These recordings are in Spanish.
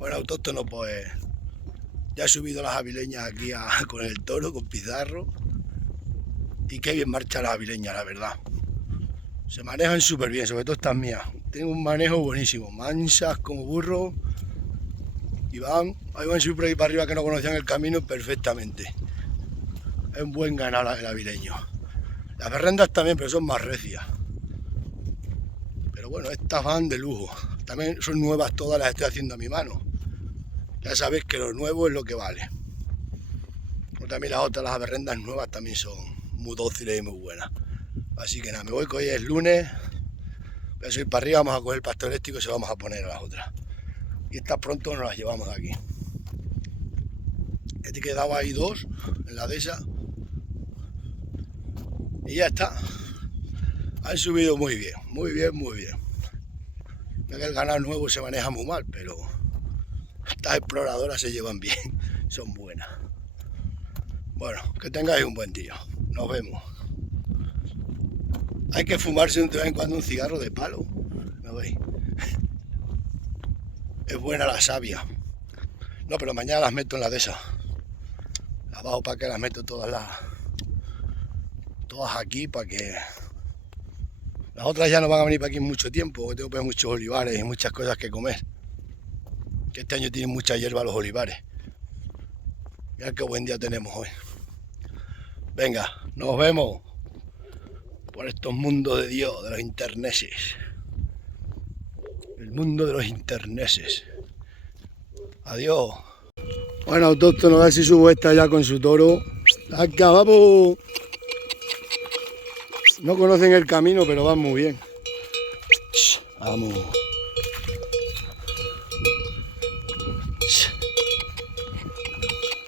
Bueno, autóctono, pues ya he subido las avileñas aquí con el toro, con Pizarro. Y qué bien marcha las avileñas, la verdad. Se manejan súper bien, sobre todo estas mías. Tienen un manejo buenísimo, mansas como burro. Y ahí van subir por ahí para arriba que no conocían el camino perfectamente. Es un buen ganado el avileño. Las berrendas también, pero son más recias. Pero bueno, estas van de lujo. También son nuevas todas, las estoy haciendo a mi mano. Ya sabéis que lo nuevo es lo que vale. Pero también las otras, las berrendas nuevas también son muy dóciles y muy buenas. Así que nada, me voy que hoy es lunes. Voy a subir para arriba, vamos a coger el pasto eléctrico y se lo vamos a poner a las otras. Y estas pronto nos las llevamos de aquí. He quedado ahí dos en la de esa. Y ya está. Han subido muy bien, muy bien, muy bien. Ya que el ganado nuevo se maneja muy mal, pero estas exploradoras se llevan bien, son buenas. Bueno, que tengáis un buen día. Nos vemos. Hay que fumarse de vez en cuando un cigarro de palo. ¿Me veis? Es buena la savia. No, pero mañana las meto en la de esas. Abajo para que las meto todas aquí para que las otras ya no van a venir para aquí en mucho tiempo, porque tengo que poner muchos olivares y muchas cosas que comer. Que este año tienen mucha hierba los olivares. Mirad qué buen día tenemos hoy. Venga, nos vemos por estos mundos de Dios, de los interneses. El mundo de los interneses. Adiós. Bueno, autóctono, a ver si subo esta ya con su toro. Acá, vamos. No conocen el camino, pero van muy bien. Vamos.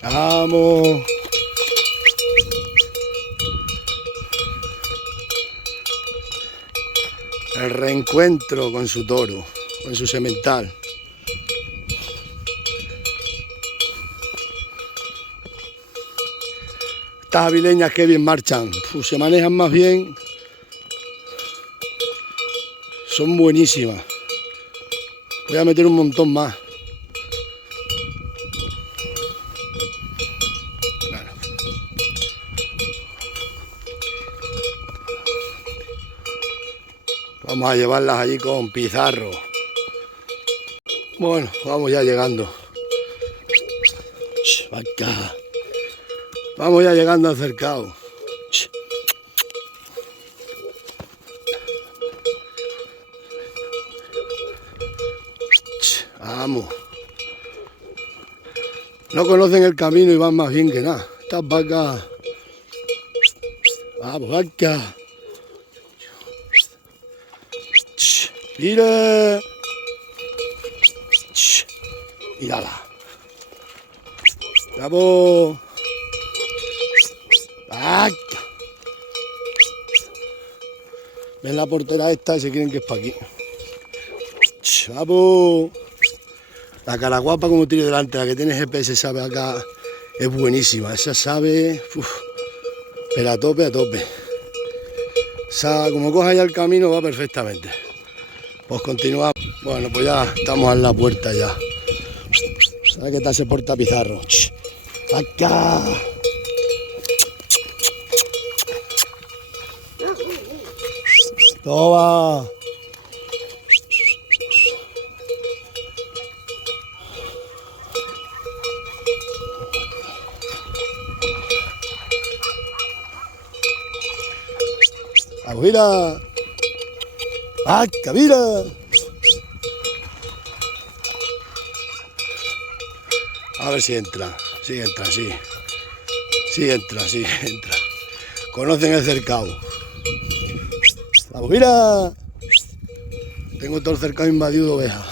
Vamos. El reencuentro con su toro, con su semental. Estas avileñas que bien marchan, se manejan más bien, son buenísimas. Voy a meter un montón más. Bueno. Vamos a llevarlas allí con Pizarro. Bueno, vamos ya llegando. Vaca. Vamos ya llegando al cercado. Vamos. No conocen el camino y van más bien que nada. Estas vacas. Vamos, vaca. Mira. Mírala. Vamos. Vaca. Ven la portera esta y se creen que es para aquí. Vamos. La caraguapa como tiene delante, la que tiene GPS sabe acá, es buenísima. Esa sabe, pero a tope, a tope. Esa, como coja ya el camino, va perfectamente. Pues continuamos. Bueno, pues ya estamos en la puerta ya. ¿Sabes qué tal se porta Pizarro? ¡Acá! ¡Toma! ¡Mira! ¡Vaca, mira! A ver si entra. Sí entra, sí. Sí entra, sí entra. Conocen el cercado. ¡Vamos, mira! Tengo todo el cercado invadido de ovejas.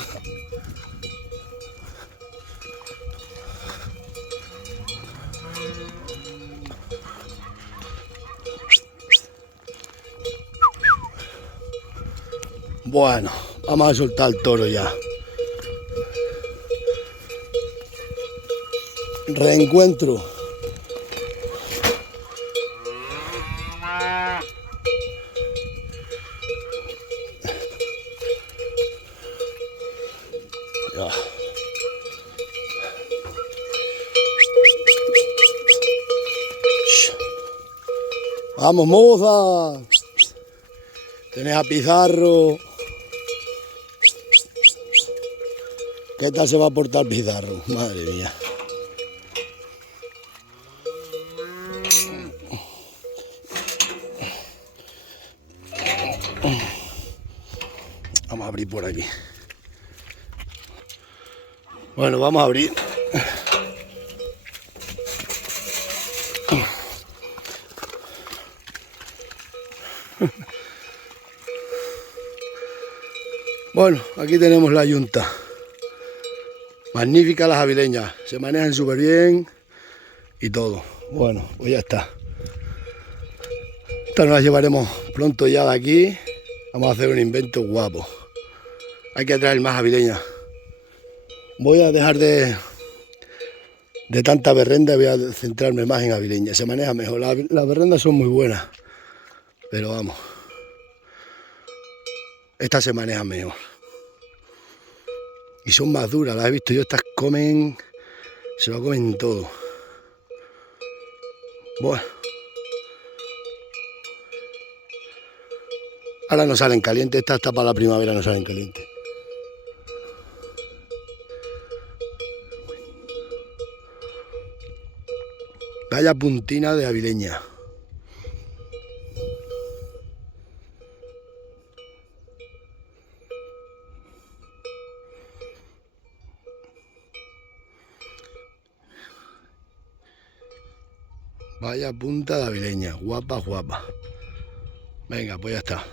Bueno, vamos a soltar el toro ya. Reencuentro. Ya. Vamos, moza. Tenés a Pizarro. ¿Qué tal se va a portar Pizarro? Madre mía. Vamos a abrir por aquí. Bueno, vamos a abrir. Bueno, aquí tenemos la yunta. Magníficas las avileñas, se manejan súper bien y todo. Bueno, pues ya está. Esta nos la llevaremos pronto ya de aquí. Vamos a hacer un invento guapo. Hay que traer más avileñas. Voy a dejar de tanta berrenda y voy a centrarme más en avileñas. Se maneja mejor. Las berrendas son muy buenas, pero vamos. Estas se manejan mejor. Y son más duras, las he visto yo. Estas comen, se lo comen todo. Bueno. Ahora no salen calientes, estas hasta para la primavera no salen calientes. Vaya puntina de avileña. Vaya punta de avileña, guapa, guapa. Venga, pues ya está.